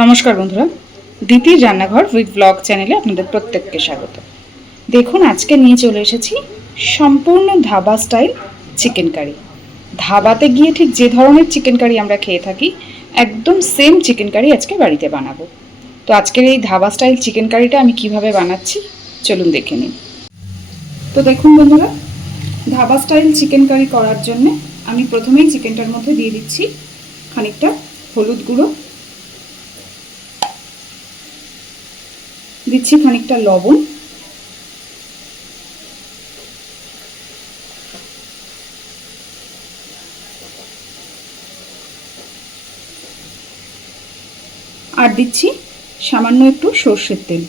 নমস্কার বন্ধুরা, দিতির রান্নাঘর উইথ ব্লগ চ্যানেলে আপনাদের প্রত্যেককে স্বাগত। দেখুন, আজকে নিয়ে চলে এসেছি সম্পূর্ণ ধাবা স্টাইল চিকেন কারি। ধাবাতে গিয়ে ঠিক যে ধরনের চিকেন কারি আমরা খেয়ে থাকি, একদম সেম চিকেন কারি আজকে বাড়িতে বানাবো। তো আজকের এই ধাবা স্টাইল চিকেন কারিটা আমি কিভাবে বানাচ্ছি চলুন দেখে নিন। তো দেখুন বন্ধুরা, ধাবা স্টাইল চিকেন কারি করার জন্য আমি প্রথমেই চিকেনটার মধ্যে দিয়ে দিচ্ছি খানিকটা হলুদ গুঁড়ো, দিচ্ছি খানিকটা লবণ, আর দিচ্ছি সামান্য একটু সর্ষের তেল।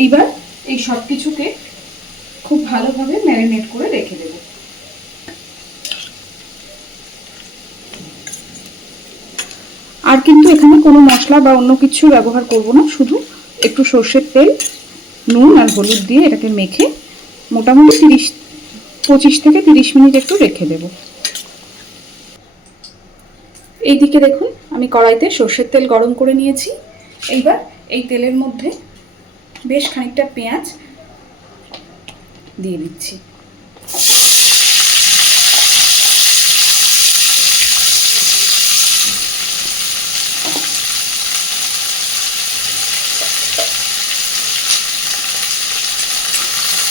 এইবার এই সব কিছুকে খুব ভালোভাবে ম্যারিনেট করে রেখে দেব। আর কিন্তু এখানে কোনো মশলা বা অন্য কিছু ব্যবহার করব না, শুধু একটু সর্ষের তেল, নুন আর হলুদ দিয়ে এটাকে মেখে মোটামুটি 25 থেকে 30 মিনিট একটু রেখে দেব। এইদিকে দেখুন, আমি কড়াইতে সর্ষের তেল গরম করে নিয়েছি। এইবার এই তেলের মধ্যে বেশ খানিকটা পেঁয়াজ দিয়ে দিচ্ছি।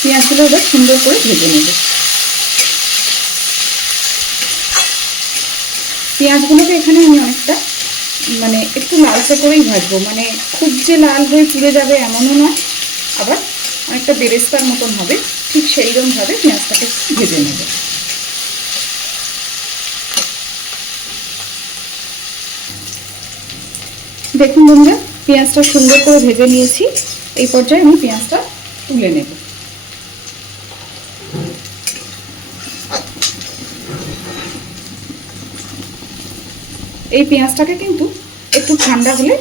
পেঁয়াজগুলো এবার সুন্দর করে ভেজে নেব। পেঁয়াজগুলোকে এখানে আমি অনেকটা একটু লালচে করেই ভাজবো, খুব যে লাল হয়ে পুড়ে যাবে এমনও নয়, আবার অনেকটা বেরেস্তার মতন হবে, ঠিক সেইরকমভাবে পেঁয়াজটাকে ভেজে নেব। দেখুন বন্ধুরা, পেঁয়াজটা সুন্দর করে ভেজে নিয়েছি। এই পর্যায়ে আমি পেঁয়াজটা তুলে নেব। এই পেঁয়াজটাকে কিন্তু একটু ঠান্ডা হলে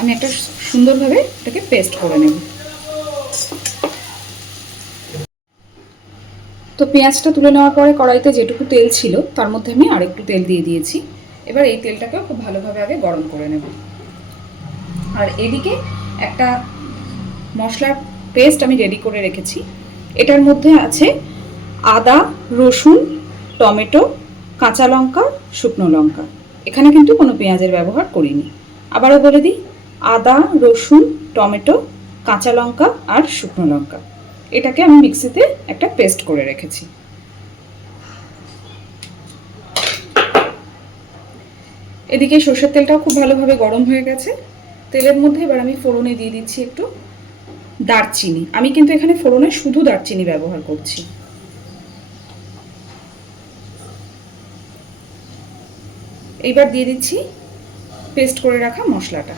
আমি একটা সুন্দরভাবে এটাকে পেস্ট করে নেব। তো পেঁয়াজটা তুলে নেওয়ার পরে কড়াইতে যেটুকু তেল ছিল তার মধ্যে আমি আরেকটু তেল দিয়ে দিয়েছি। এবার এই তেলটাকেও খুব ভালোভাবে আগে গরম করে নেব। আর এদিকে একটা মশলার পেস্ট আমি রেডি করে রেখেছি। এটার মধ্যে আছে আদা, রসুন, টমেটো, কাঁচা লঙ্কা, শুকনো লঙ্কা। এখানে কিন্তু কোনো পেঁয়াজের ব্যবহার করিনি। আবারও বলে দিই, আদা, রসুন, টমেটো, কাঁচা লঙ্কা আর শুকনো লঙ্কা, এটাকে আমি মিক্সিতে একটা পেস্ট করে রেখেছি। এদিকে সর্ষের তেলটাও খুব ভালোভাবে গরম হয়ে গেছে। তেলের মধ্যে এবার আমি ফোড়নে দিয়ে দিচ্ছি একটু দারচিনি। আমি কিন্তু এখানে ফোড়নে শুধু দারচিনি ব্যবহার করছি। এইবার দিয়ে দিচ্ছি পেস্ট করে রাখা মশলাটা।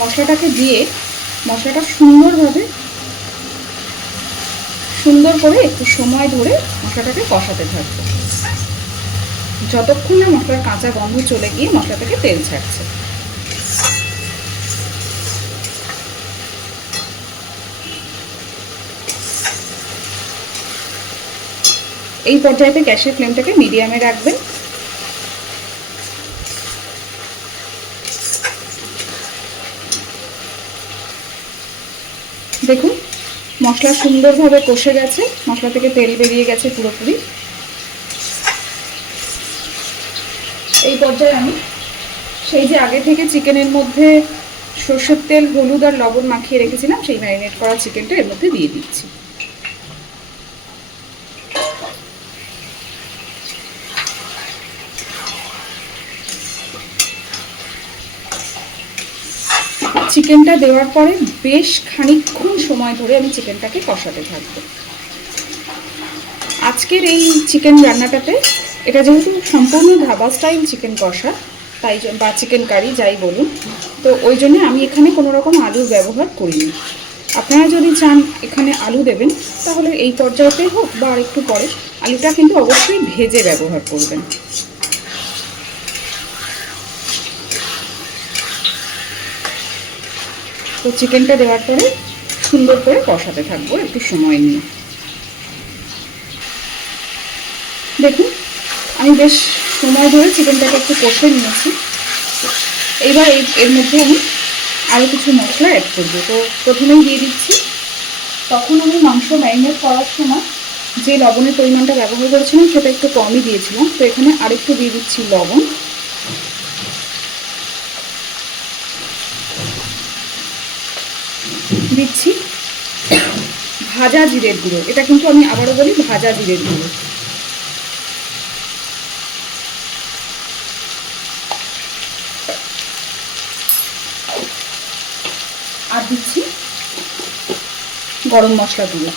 মশলাটাকে দিয়ে মশলাটা সুন্দর করে একটু সময় ধরে মশলাটাকে কষাতে থাকবে, যতক্ষণ না মশলার কাঁচা গন্ধ চলে গিয়ে মশলা থেকে তেল ছাড়ছে। এই পর্যায়ে গ্যাসের ফ্লেমটাকে মিডিয়ামে রাখবেন। দেখুন, মশলা সুন্দরভাবে কষে গেছে, মশলা থেকে তেল বেরিয়ে গেছে পুরোপুরি। এই পর্যায়ে আমি সেই যে আগে থেকে চিকেনের মধ্যে সর্ষের তেল, হলুদ আর লবণ মাখিয়ে রেখেছিলাম, সেই ম্যারিনেট করা চিকেনটা এর মধ্যে দিয়ে দিচ্ছি। চিকেনটা দেওয়ার পরে বেশ খানিকক্ষণ সময় ধরে আমি চিকেনটাকে কষাতে থাকবো। আজকের এই চিকেন রান্নাটাতে, এটা যেহেতু সম্পূর্ণ ধাবা স্টাইল চিকেন কষা, তাই বা চিকেন কারি যাই বলুন, তো ওই জন্য আমি এখানে কোনো রকম আলুর ব্যবহার করিনি। আপনারা যদি চান এখানে আলু দেবেন তাহলে এই পর্যায়েতেই হোক বা আরেকটু পরে, আলুটা কিন্তু অবশ্যই ভেজে ব্যবহার করবেন। তো চিকেনটা দেওয়ার পরে সুন্দর করে কষাতে থাকবো একটু সময় নিয়ে। দেখুন আমি বেশ সময় ধরে চিকেনটাকে একটু কষে নিয়েছি। এইবার এর মধ্যে আমি আরও কিছু মশলা অ্যাড করবো। তো প্রথমেই দিয়ে দিচ্ছি, তখন আমি মাংস ম্যারিনেট করার সময় যে লবণের পরিমাণটা ব্যবহার করেছিলাম সেটা একটু কমই দিয়েছিলাম। তো এখানে আরেকটু দিয়ে দিচ্ছি লবণ। দিচ্ছি ভাজা জিরের গুঁড়ো, এটা কিন্তু আমি আবারও বলি ভাজা জিরের গুঁড়ো। আর দিচ্ছি গরম মশলা গুঁড়ো।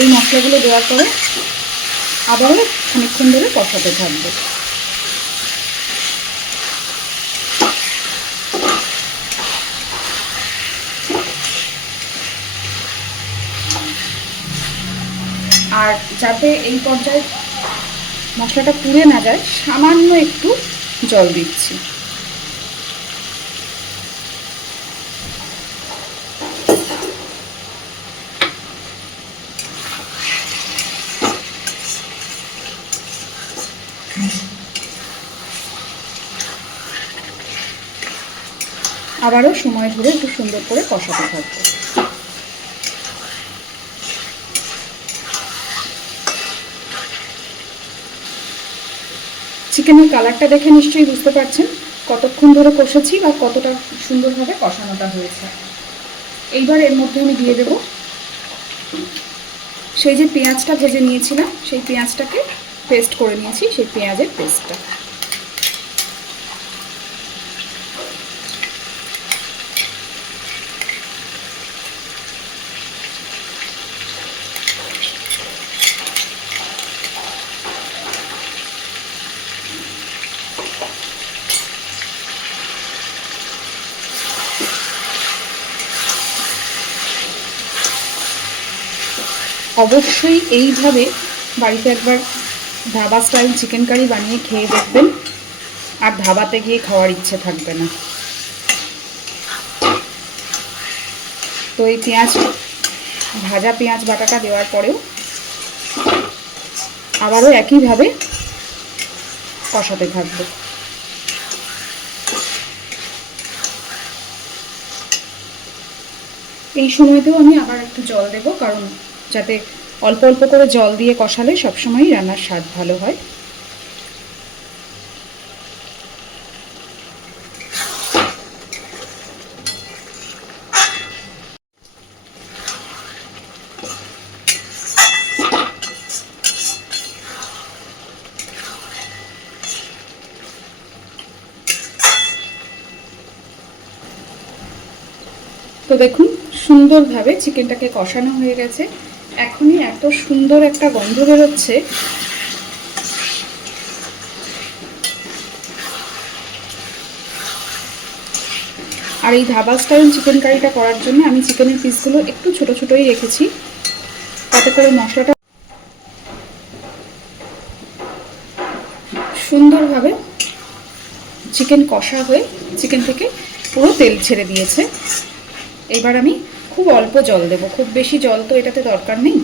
এই মশলাগুলো দেওয়ার পরে আবারও খানিকক্ষণ ধরে কষাতে থাকবো। আর যাতে এই পর্যায়ে মশলাটা পুড়ে না যায় সামান্য একটু জল দিচ্ছি। আবারও সময় ধরে একটু সুন্দর করে কষাতে থাকবো। চিকেনের কালারটা দেখে নিশ্চয়ই বুঝতে পারছেন কতক্ষণ ধরে কষেছি বা কতটা সুন্দরভাবে কষানোটা হয়েছে। এইবার এর মধ্যে আমি দিয়ে দেব সেই যে পেঁয়াজটা ভেজে নিয়েছিলাম, সেই পেঁয়াজটাকে পেস্ট করে নিয়েছি, সেই পেঁয়াজের পেস্টটা। অবশ্যই এইভাবে বাড়িতে একবার ধাবা স্টাইল চিকেন কারি বানিয়ে খেয়ে দেখবেন, আর ধাবাতে গিয়ে খাওয়ার ইচ্ছে থাকবে না। তো এই ভাজা পেঁয়াজ বাটাটা দেওয়ার পরেও আবারও একইভাবে কষাতে থাকবো। এই সময়তেও আমি আবার একটু জল দেব, কারণ যাতে অল্প অল্প করে জল দিয়ে কষালে সবসময়ই রান্নার স্বাদ ভালো হয়। তো দেখুন সুন্দরভাবে চিকেনটাকে কষানো হয়ে গেছে। এখনই এত সুন্দর একটা গন্ধ বেরোচ্ছে। আর এই ধাবা স্টাইল চিকেন কারিটা করার জন্য আমি চিকেনের পিসগুলো একটু ছোট ছোটই রেখেছি, তাতে করে মশলাটা সুন্দরভাবে চিকেন কষা হয়ে চিকেন থেকে পুরো তেল ছেড়ে দিয়েছে। এবার আমি খুব অল্প জল দেব, খুব বেশি জল তো এটাতে দরকার নেই।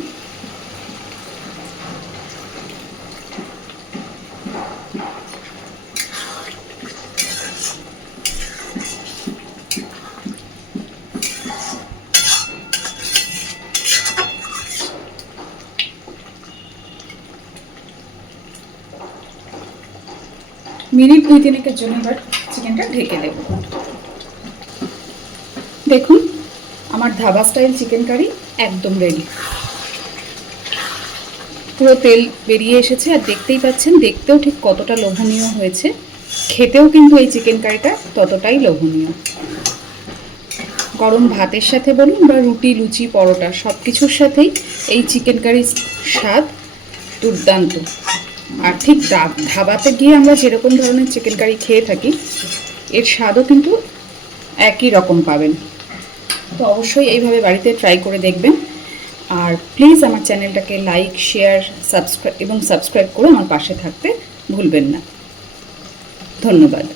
মিনিট 2-3 জন্য এবার চিকেনটা ঢেকে দেব। দেখুন আমার ধাবা স্টাইল চিকেন কারি একদম রেডি। পুরো তেল বেরিয়ে এসেছে আর দেখতেই পাচ্ছেন দেখতেও ঠিক কতটা লোভনীয় হয়েছে, খেতেও কিন্তু এই চিকেন কারিটা ততটাই লোভনীয়। গরম ভাতের সাথে বলুন বা রুটি, লুচি, পরোটা সব কিছুর সাথেই এই চিকেন কারির স্বাদ দুর্দান্ত। আর ঠিক ধাবাতে গিয়ে আমরা যেরকম ধরনের চিকেন কারি খেয়ে থাকি এর স্বাদও কিন্তু একই রকম পাবেন। তো অবশ্যই এইভাবে বাড়িতে ট্রাই করে দেখবেন। আর প্লিজ আমার চ্যানেলটাকে লাইক, শেয়ার, সাবস্ক্রাইব করে আমার পাশে থাকতে ভুলবেন না। ধন্যবাদ।